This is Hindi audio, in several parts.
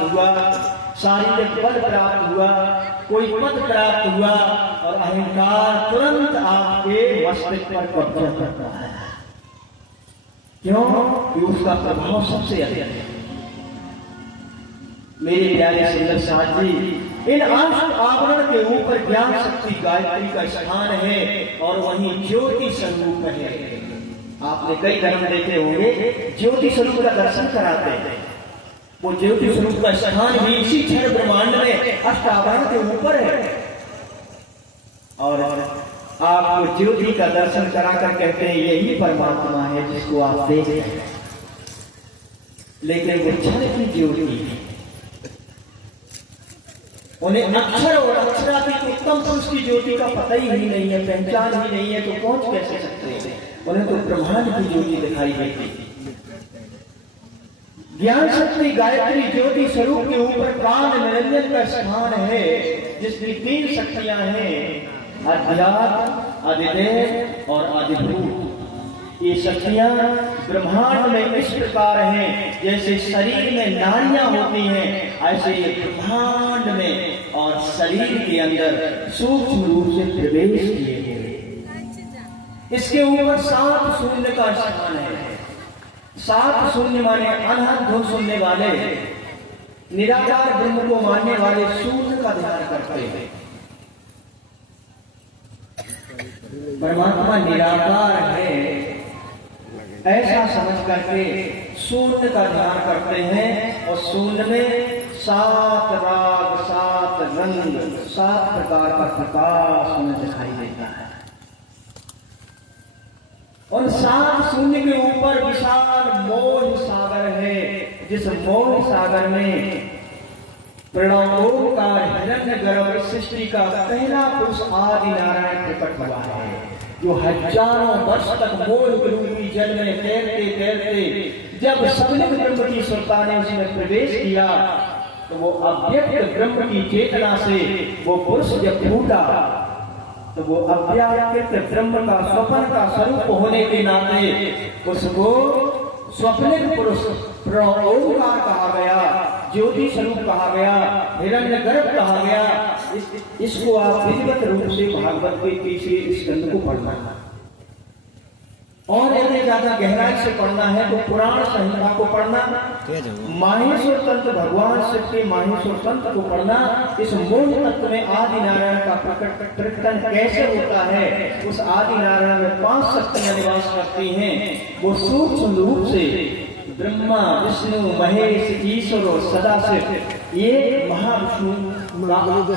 प्राप्त हुआ, शारीरिक बल प्राप्त हुआ, कोई पद प्राप्त हुआ और अहंकार तुरंत आपके मस्तिष्क पर कब्जा करता है। क्यों? कि उसका प्रभाव सबसे अधिक है। मेरे प्यारे सुंदर साथ जी, इन आवरण के ऊपर ज्ञान शक्ति गायत्री का स्थान है और वहीं ज्योति स्वरूप है। आपने कई धर्म देखे होंगे, ज्योति स्वरूप का दर्शन कराते हैं। वो ज्योति स्वरूप का स्थान भी इसी क्षण ब्रह्मांड में अष्टावरण के ऊपर है और आपको ज्योति का दर्शन कराकर कहते हैं यही परमात्मा है जिसको आप देख रहे हैं। लेकिन वो क्षण की ज्योति है, उन्हें अक्षर और अक्षरातीत उत्तम पुरुष की ज्योति का पता ही नहीं है, पहचान ही नहीं है, तो पहुंच कैसे सकते हैं? उन्हें तो ब्रह्मांड की ज्योति दिखाई देती। ज्ञान शक्ति गायत्री ज्योति स्वरूप के ऊपर प्राण निरंजन का स्थान है, जिसकी 3 शक्तियां हैं, अध्यात्म, अधिदेव और अधिभूत। ये शक्तियां ब्रह्मांड में इस प्रकार हैं, जैसे शरीर में नाड़ियां होती हैं, ऐसे ये ब्रह्मांड में और शरीर के अंदर सूक्ष्म रूप से प्रवेश किए हुए। इसके ऊपर 7 शून्य का स्थान है। 7 शून्य माने अनहद धुन सुनने वाले, निराकार ब्रह्म को मानने वाले शून्य का ध्यान करते हैं। परमात्मा निराकार है ऐसा समझ करके शून्य का ध्यान करते हैं और शून्य में 7 राग, 7 रंग, 7 प्रकार का प्रकाश हमें दिखाई देता है। और 7 शून्य के ऊपर विशाल मोह सागर है, जिस मोह सागर में प्रणवोकार हिरण्यगर्भ सृष्टि का पहला पुरुष आदि नारायण प्रकट हुआ है, जो हजारों वर्ष तक मोह रूपी जल में तैरते तैरते जब सगुण ब्रह्म की सुरता ने उसमें प्रवेश किया तो वो अव्यक्त ब्रह्म की चेतना से वो पुरुष जब फूटा तो वो अव्यक्त ब्रह्म का स्वप्न का स्वरूप होने के नाते उसको स्वप्निक पुरुष प्रणवोकार कहा गया, ज्योति स्वरूप कहा गया, हिरण्यगर्भ कहा गया। इसको आप विधिवत रूप से भागवत के 3 स्कंद को पढ़ना है और यदि ज्यादा गहराई से पढ़ना है तो पुराण संहिता को पढ़ना, माहेश्वर तंत्र भगवान शिव के माहेश्वर तंत्र को पढ़ना। इस मूल तत्व में आदि नारायण का प्रकटन कैसे होता है, उस आदि नारायण में 5 शक्तियां निवास करती हैं। वो सूक्ष्म रूप से ब्रह्मा, विष्णु, महेश, ईश्वर और सदाशिव, ये महाविष्णु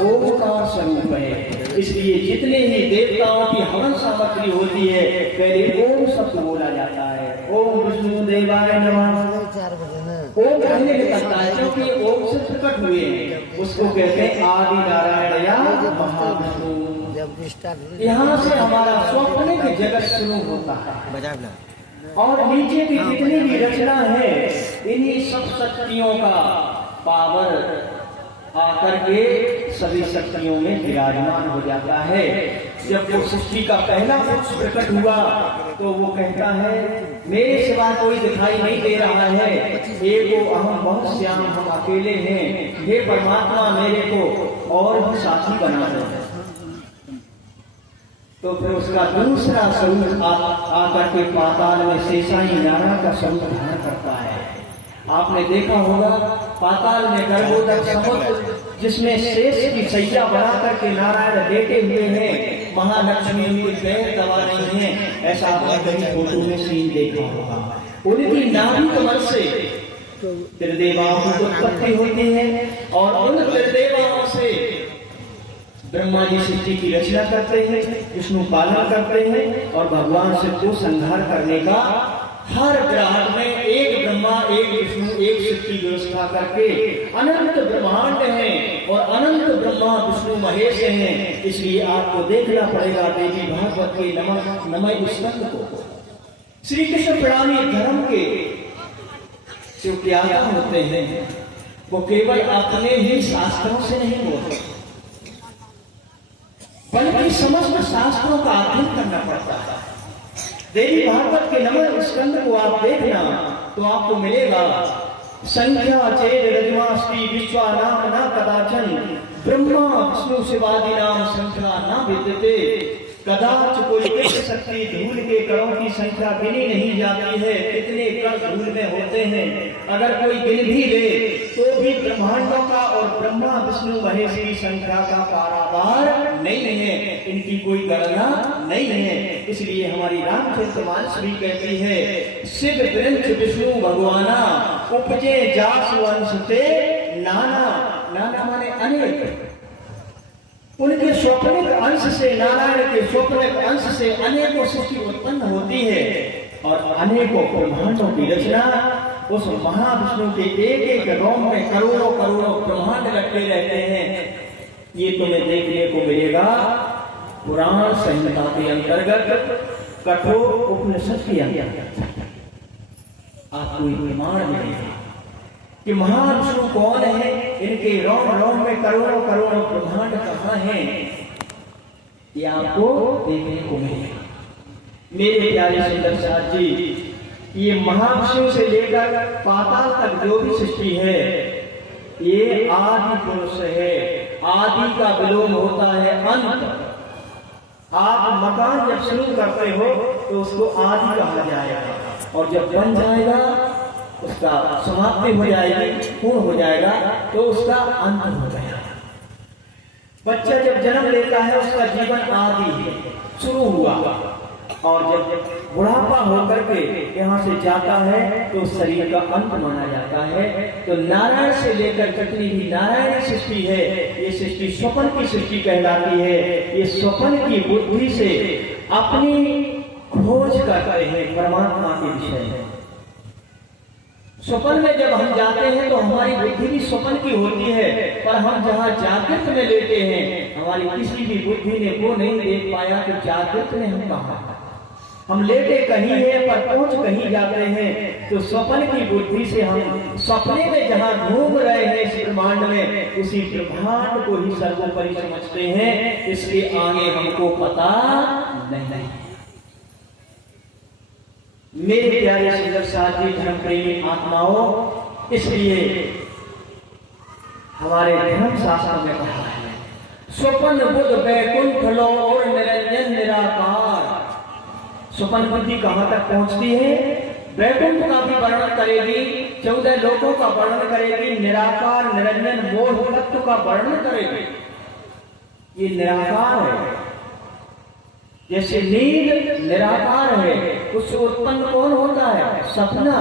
ओंकार स्वरूप है। इसलिए जितने ही देवताओं की हवन सामग्री होती है पहले ओम शब्द बोला जाता है, ओम विष्णु देवाय नमः। ओम पहले निकलता है क्योंकि ओम से प्रकट हुए हैं, उसको कहते हैं आदि नारायण या महाविष्णु। यहाँ से हमारा स्वप्न के जगत शुरू होता है और नीचे की जितनी भी रचना है इन्हीं सब शक्तियों का पावर आकर के सभी शक्तियों में विराजमान हो जाता है। जब वो सृष्टि का पहला पुरुष प्रकट हुआ तो वो कहता है मेरे सिवा कोई दिखाई नहीं दे रहा है, एको अहम बहुत श्याम, हम अकेले हैं, हे परमात्मा मेरे को और भी साथी बना दो। तो फिर उसका दूसरा स्वरूप आकर के पाताल में शेषाई नारायण का स्वरूप धारण करता है। आपने देखा होगा पाताल में गर्भोदक समुद्र जिसमें शेष की सैया बना करके नारायण लेटे हुए हैं, महालक्ष्मी उनकी पैर दबा रही हैं, ऐसा आपने कहीं फोटो में सीन देखा होगा। उनकी नाभि कमल से त्रिदेवाओं की उत्पत्ति होती है और उन त्रिदेवाओं से ब्रह्मा जी सृष्टि की रचना करते हैं, विष्णु पालन करते हैं और भगवान शिव को संहार करने का हर ग्रह में एक ब्रह्मा, एक विष्णु, एक शिव की व्यवस्था करके अनंत ब्रह्मांड है और अनंत ब्रह्मा विष्णु महेश हैं। इसलिए आपको देखना पड़ेगा देवी भागवत के नमः स्कंद को। श्री कृष्ण प्रणामी धर्म के जो ज्ञाता होते हैं वो केवल अपने ही शास्त्रों से नहीं बोलते बल्कि समस्त शास्त्रों का अध्ययन करना पड़ता है। देवी भागवत के नमः स्कंद को आप देखना तो आपको मिलेगा संख्या चेद रजमास्ति विश्वा नाम न कदाचन ब्रह्मा विष्णु शिवादि नाम संख्या न विद्यते। कदाच कोई कह सकती धूल के कणों की संख्या गिनी नहीं जाती है, कितने कण धूल में होते हैं। अगर कोई गिन भी ले तो भी ब्रह्मांडों का और ब्रह्मा विष्णु महेश की संख्या का पारावार नहीं है, इनकी कोई गणना नहीं है। इसलिए हमारी रामचरितमानस भी कहती है, शिव ग्रंथ विष्णु भगवाना उपजे जासु अंश ते नाना। नाना माने अनेक। उनके स्वप्निक अंश से, नारायण के स्वप्निक अंश से अनेकों सृष्टि उत्पन्न होती है और अनेकों ब्रह्मांडों की रचना उस महाविष्णु के एक एक रोम में करोड़ों करोड़ों ब्रह्मांड रखे रहते हैं। ये तुम्हें देखने को मिलेगा पुराण संहिता के अंतर्गत, कठोर उपनिषद के अंतर्गत आपको प्रमाण मिलेगा कि महाविष्णु कौन है, इनके रोम रोम में करोड़ों करोड़ों ब्रह्मांड कहाँ हैं, ये आपको देखने को मिलेगा। मेरे प्यारे सुंदर साथ जी, ये महाविष्णु से लेकर पाताल तक जो भी सृष्टि है ये आदि पुरुष है। आदि का विलोम होता है अंत। आप मकान जब शुरू करते हो तो उसको आदि कहा जाएगा और जब बन जाएगा उसका समाप्ति हो जाएगी, पूर्ण हो जाएगा तो उसका अंत हो जाएगा। बच्चा जब जन्म लेता है उसका जीवन आदि है, शुरू हुआ, और जब बुढ़ापा होकर के यहाँ से जाता है तो शरीर का अंत माना जाता है। तो नारायण से लेकर जितनी भी नारायण सृष्टि है ये सृष्टि स्वप्न की सृष्टि कहलाती है। ये स्वप्न की बुद्धि से अपनी खोज करते हैं परमात्मा के विषय में। स्वप्न में जब हम जाते हैं तो हमारी बुद्धि भी स्वप्न की होती है, पर हम जहाँ जागृत में लेते हैं हमारी किसी भी बुद्धि ने वो नहीं देख पाया कि जागृत में हम कहाँ, हम लेटे कहीं है पर पहुंच कहीं जाते हैं। तो स्वप्न की बुद्धि से हम सपने में जहाँ घूम रहे हैं इस ब्रह्मांड में, उसी ब्रह्मांड को ही सर्वोपरि समझते हैं, इसके आगे हमको पता नहीं। मेरे प्यारे सुंदर साथी धर्म प्रेमी आत्माओं, इसलिए हमारे धर्म शास्त्र में कहा है, स्वप्न बुद्ध वैकुंठ लो और निरंजन निराकार। स्वप्न बुद्धि कहाँ तक पहुंचती है? वैकुंठ का भी वर्णन करेगी, 14 लोकों का वर्णन करेगी, निराकार निरंजन मोह तत्व का वर्णन करेगी। ये निराकार है, जैसे नींद निराकार है, उससे उत्पन्न कौन होता है? सपना।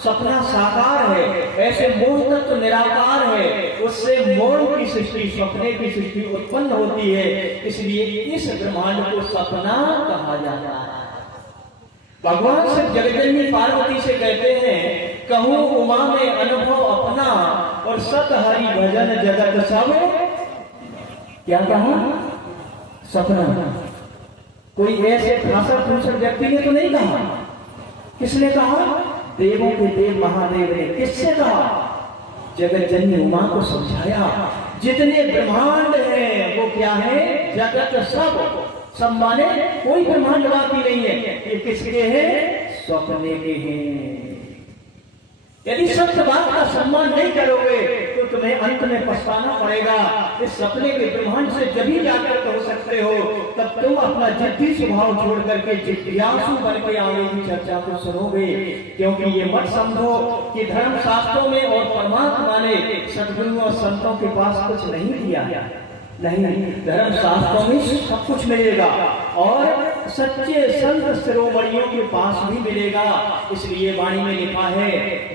सपना साकार है, ऐसे मोह तत्व निराकार है, उससे मोह की सृष्टि, सपने की सृष्टि उत्पन्न होती है। इसलिए इस ब्रह्मांड को सपना कहा जाता है। भगवान से जगदम्बी पार्वती से कहते हैं, कहूँ उमा में अनुभव अपना और सत हरि भजन जगत सब। क्या कहा? सपना। कोई ऐसे भाषण व्यक्ति ने तो नहीं कहा। किसने कहा? देवों के देव महादेव ने। किससे कहा? जगत जननी उमा को समझाया, जितने ब्रह्मांड हैं वो क्या है? जगत सब। सब माने कोई ब्रह्मांड बाकी नहीं है, ये किसके हैं? सपने के हैं। यदि सत्य बात का सम्मान नहीं करोगे तो तुम्हें अंत में पछताना पड़ेगा। इस सपने के ब्रह्मांड से जब ही जागृत हो सकते हो, तब तुम अपना जिद्दी स्वभाव छोड़ करके जिज्ञासु बन के आगे की चर्चा को सुनोगे। क्योंकि ये मत समझो कि धर्म शास्त्रों में और परमात्मा ने सद्गुरु और संतों के पास कुछ नहीं दिया। नहीं, धर्म शास्त्रों में सब कुछ मिलेगा और सच्चे संत शिरोमणियों के पास भी मिलेगा। इसलिए वाणी में लिखा है,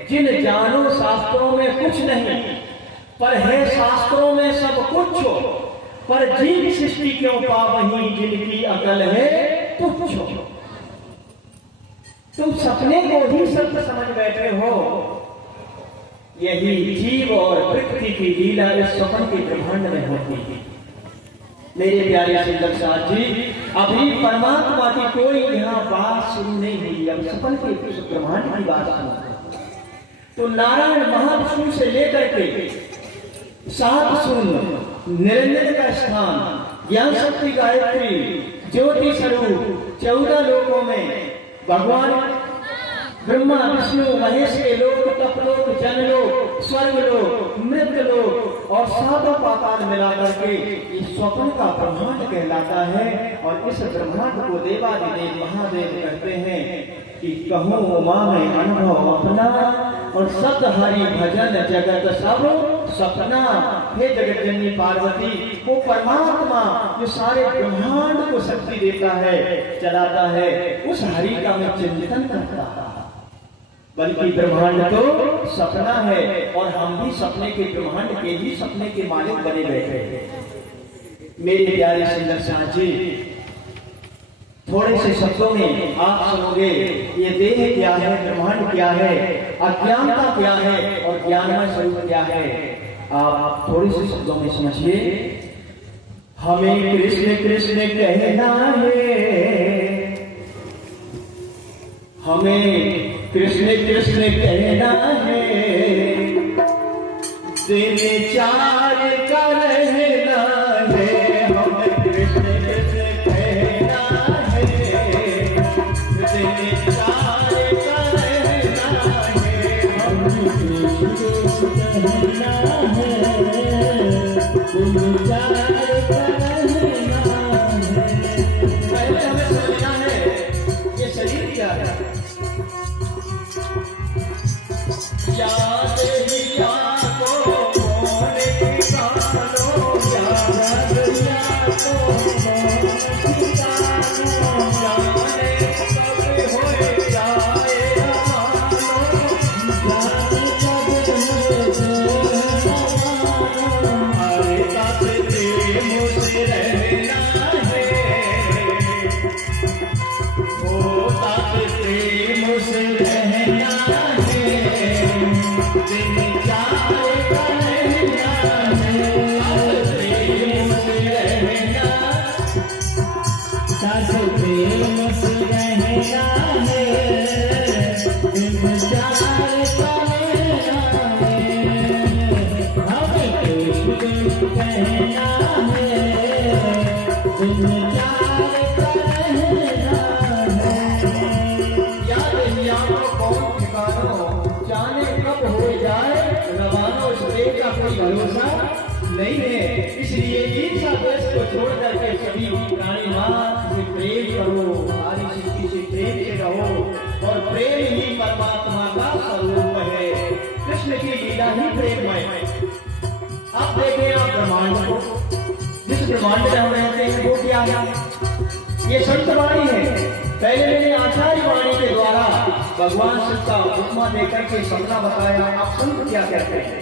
जिन जानो शास्त्रों में कुछ नहीं, पर है शास्त्रों में सब कुछ। पर जीव सृष्टि क्यों पावही, जिनकी अकल है तुच्छ। तुम सपने को ही सत्य समझ बैठे हो। यही जीव और प्रकृति की लीला इस स्वप्न के ब्रह्मांड में होती है। मेरे प्यारे सुंदर साथ जी, अभी परमात्मा की कोई यहाँ बात शुरू नहीं हुई, अब सपन के ब्रह्मांड की बात सुनो। तो नारायण महाविष्णु से लेकर के 7 शून्य निरंजन का स्थान, ज्ञान शक्ति गायत्री, ज्योति स्वरूप, 14 लोकों में भगवान ब्रह्मा विष्णु महेश के लोक, तपलोक, जनलोक, स्वर्गलोक, मृत्यलोक और सातों पाताल मिलाकर के इस स्वप्न का ब्रह्मांड कहलाता है। और इस ब्रह्मांड को देवादिदेव महादेव कहते हैं कि कहूँ उमा में अनुभव अपना और सत हरि भजन जगत सब सपना। हे जगत जननी पार्वती, वो परमात्मा जो सारे ब्रह्मांड को शक्ति देता है, चलाता है, उस हरि का मैं चिंतन करता, बल्कि ब्रह्मांड तो सपना है और हम भी सपने के, ब्रह्मांड के ही सपने के मालिक बने बैठे हैं। मेरे प्यारे सुंदर साथ जी, थोड़े से शब्दों में आप सुनोगे ये देह क्या है, ब्रह्मांड क्या है, अज्ञानता क्या है और ज्ञानमय स्वरूप क्या है। आप थोड़े से शब्दों में समझिए। हमें कृष्ण कृष्ण कहना है, हमें कृष्ण कृष्ण कहना है, दिन चार का रहना है। हमें कृष्ण कृष्ण कहना है, दिन चार का रहना है। हमें कृष्ण कहना है, दिन चार का रहना है। पहले हमें समझना है ये शरीर क्या है। याद हिया को मोने निकालो, याद हिया को मोने निकालो, जाने कब होए जाए अमानो, जाने कब होए अमानो। हरे साथ प्रेम से रहना है, ओ साथ प्रेम से रहना है। दिन चार का रहना है, प्रेम से रहना, साथ प्रेम से रहना है। दिन चार का रहना है, हमें कृष्ण कहना है, दिन चार का रहना है। याद हिया को कौन ठिकानो, जाने कब हो जाए रवाना, उस प्रेम का कोई भरोसा नहीं है। इसलिए ईर्षा द्वेष को छोड़ करके सभी प्राणी मात्र से प्रेम करो, हमारी सृष्टि से प्रेम से रहो और प्रेम ही परमात्मा का स्वरूप है। कृष्ण की लीला ही प्रेममय है। अब देखें आप ब्रह्मांड को, जिस ब्रह्मांड में हम रहते हैं वो क्या है? ये संतवाणी है। पहले मैंने आचार्य वाणी के द्वारा भगवान शिव का उपमा देकर के सपना बताया। आप संत क्या कहते हैं?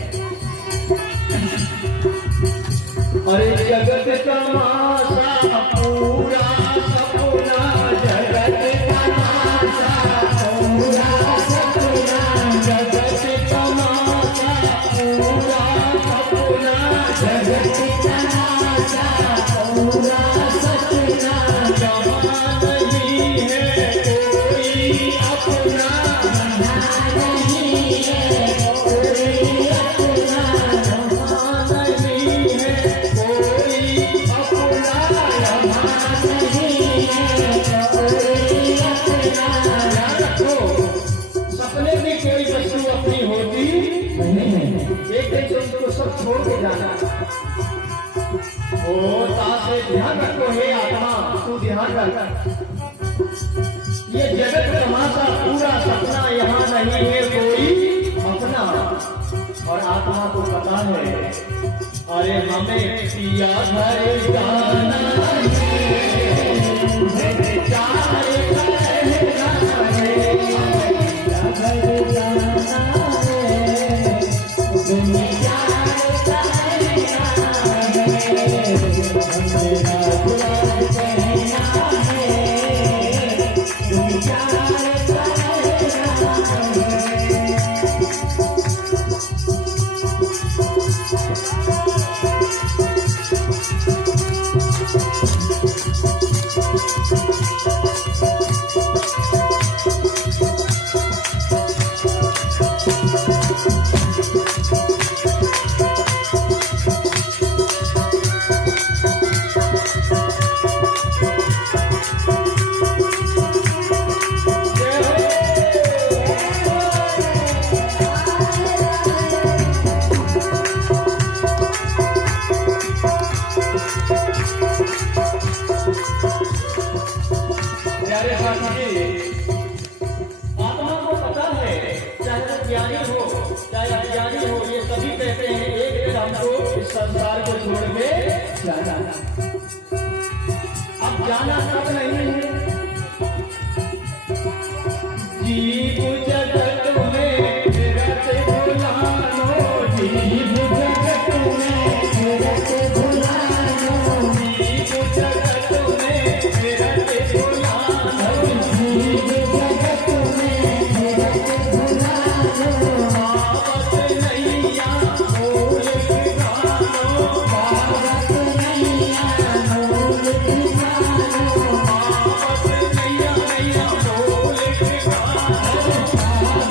अरे जगत तमाशा पूरा सपना, जगत तमाशा पूरा सपना, जगत तमाशा पूरा सपना, जगत तमाशा पूरा सपना। जहाँ नहीं है कोई अपना, नहीं है कोई अपना, जहाँ नहीं है कोई अपना, जहाँ नहीं है कोई अपना। याद रखो, सपने में कोई वस्तु अपनी होती नहीं है। एक दिन से उसको सब छोड़ के जाना। ओ तासे ध्यान रखो, हे आत्मा तू ध्यान रख। ये जगत तमाशा पूरा सपना, यहाँ नहीं है कोई अपना। और आत्मा को पता है, अरे हमें पिया घर जाना है, चार का रहना है, घर जाना है, दुनिया का रहना हमको इस संसार को छोड़ के जाना। अब जाना कब नहीं है। जीव जगत में फिरत भुलानो, जीव जगत में फिरत भुलानो, जीव जगत में फिरत भुलानो, जीव जगत में फिरत भुलानो, पावत नैया मोल ठिकानो, पावत नैया मोल ठिकानो, पावत नैया नैया मोल ठिकानो, पावत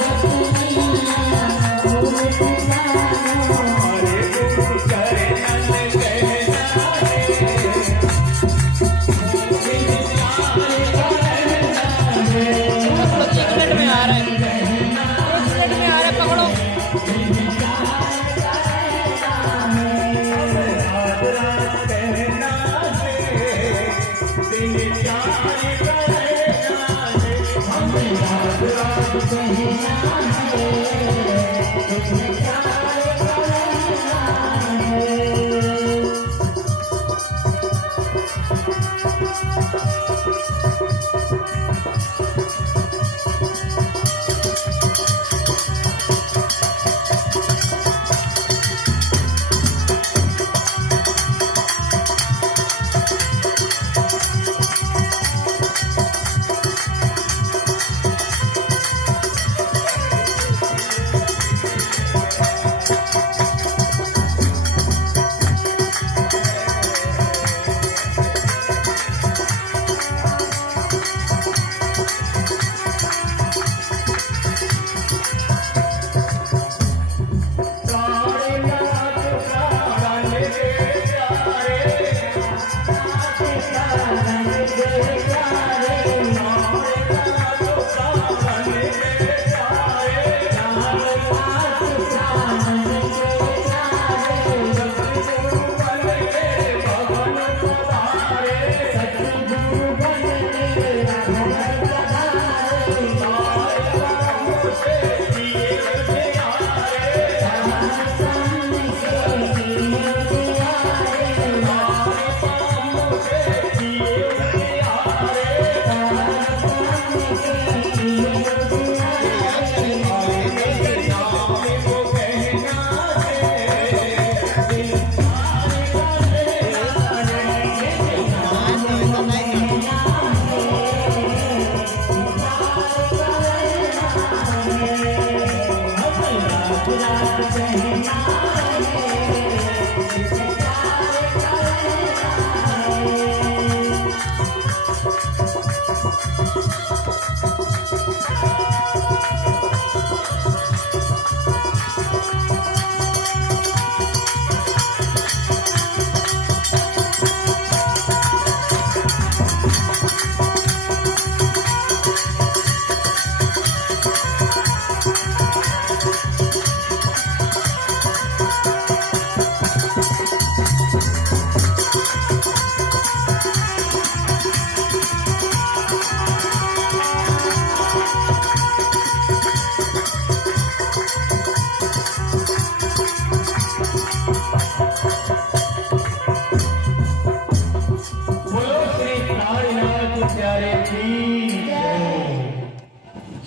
नैया मोल ठिकानो, हरे गुरु चरणन कहना है,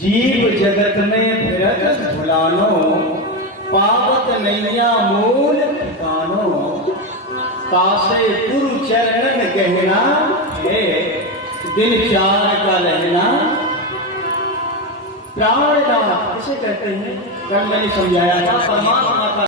जीव जगत में फिरत भुलानो, पावत नैया मूल ठिकानो, पासे गुरु चरणन कहना है, दिन चार का लहना। प्राणनाथ इसे कहते हैं, कल मैंने समझाया था परमात्मा का